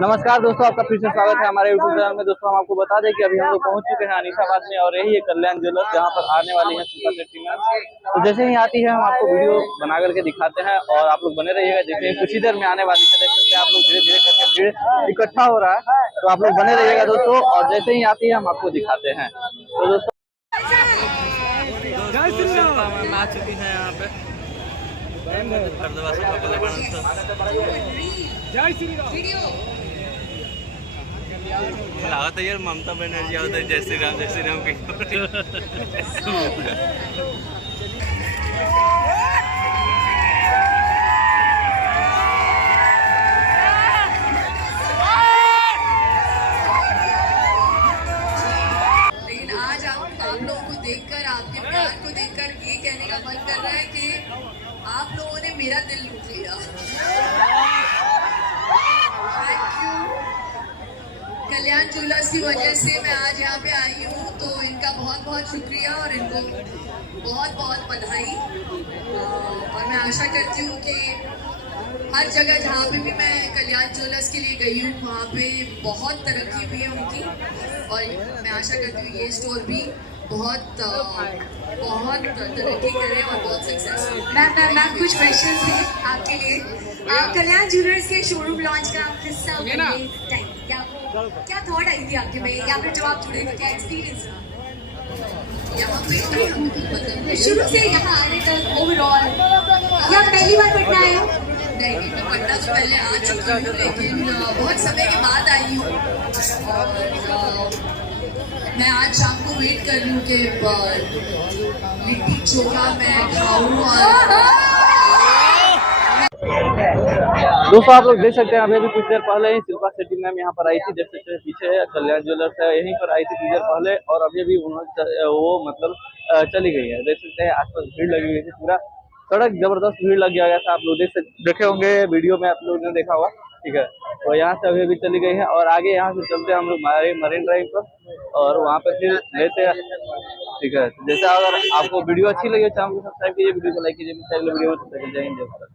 नमस्कार दोस्तों, आपका फिर से स्वागत है हमारे यूट्यूब चैनल में। दोस्तों हम आपको बता दें कि अभी हम लोग पहुंच चुके हैं अनीसाबाद में और यही है कल्याण ज्वेलर्स, जहां पर आने वाली है शिल्पा शेट्टी मैम। तो जैसे ही आती है हम आपको वीडियो बना करके दिखाते हैं और आप लोग बने रहिएगा। जैसे कुछ ही देर में आने वाली है, देख सकते हैं आप लोग धीरे धीरे करके भीड़ इकट्ठा हो रहा है। तो आप लोग बने रहिएगा दोस्तों, और जैसे ही आती है हम आपको दिखाते हैं। तो दोस्तों आ चुकी है यहाँ पे लागत है यार, ममता बनर्जी होता है जय श्री राम की। लेकिन आज आप लोगों को देखकर, आपके प्यार को देखकर ये कहने का मन कर रहा है कि आप लोगों ने मेरा दिल लूट लिया। Thank you. कल्याण ज्वेलर्स की वजह से मैं आज यहाँ पे आई हूँ, तो इनका बहुत बहुत शुक्रिया और इनको बहुत बहुत बधाई। और मैं आशा करती हूँ कि हर जगह जहाँ पे भी मैं कल्याण ज्वेलर्स के लिए गई हूँ वहाँ पे बहुत तरक्की हुई है उनकी। और मैं आशा करती हूँ ये स्टोर भी बहुत तरक्की करे और बहुत सक्सेसफुल। मैम कुछ क्वेश्चंस हैं आपके लिए। कल्याण ज्वेलर्स के शोरूम लॉन्च का किस्सा टाइम क्या थॉट आई थी आपके में, या फिर जब आप जुड़े थे क्या एक्सपीरियंस था यहाँ पे? मतलब शुरू से यहाँ आने तक ओवरऑल, या पहली बार पटना आए हो? नहीं, मैं पटना से पहले आ चुकी हूँ, लेकिन बहुत समय के बाद आई हूँ। और मैं आज शाम को वेट कर रही हूँ कि लिट्टी चोखा मैं खाऊं। और दोस्तों आप लोग देख सकते हैं अभी कुछ देर पहले ही शिल्पा शेट्टी मैम यहाँ पर आई थी। देख सकते हैं पीछे कल्याण ज्वेलर्स है, यहीं पर आई थी कुछ देर पहले और अभी भी उन्होंने वो मतलब चली गई है। देख सकते हैं आसपास भीड़ लगी हुई थी, पूरा सड़क जबरदस्त भीड़ लग गया था। आप लोग देखे होंगे वीडियो में, आप लोगों ने देखा हुआ, ठीक है। तो यहाँ से अभी भी चली गई है और आगे यहाँ से चलते हैं हम लोग मरीन ड्राइव पर और वहाँ पे फिर लेते हैं, ठीक है। जैसे अगर आपको वीडियो अच्छी लगी, चैनल को सब्सक्राइब कीजिए, वीडियो को लाइक कीजिए, वीडियो में जाएंगे।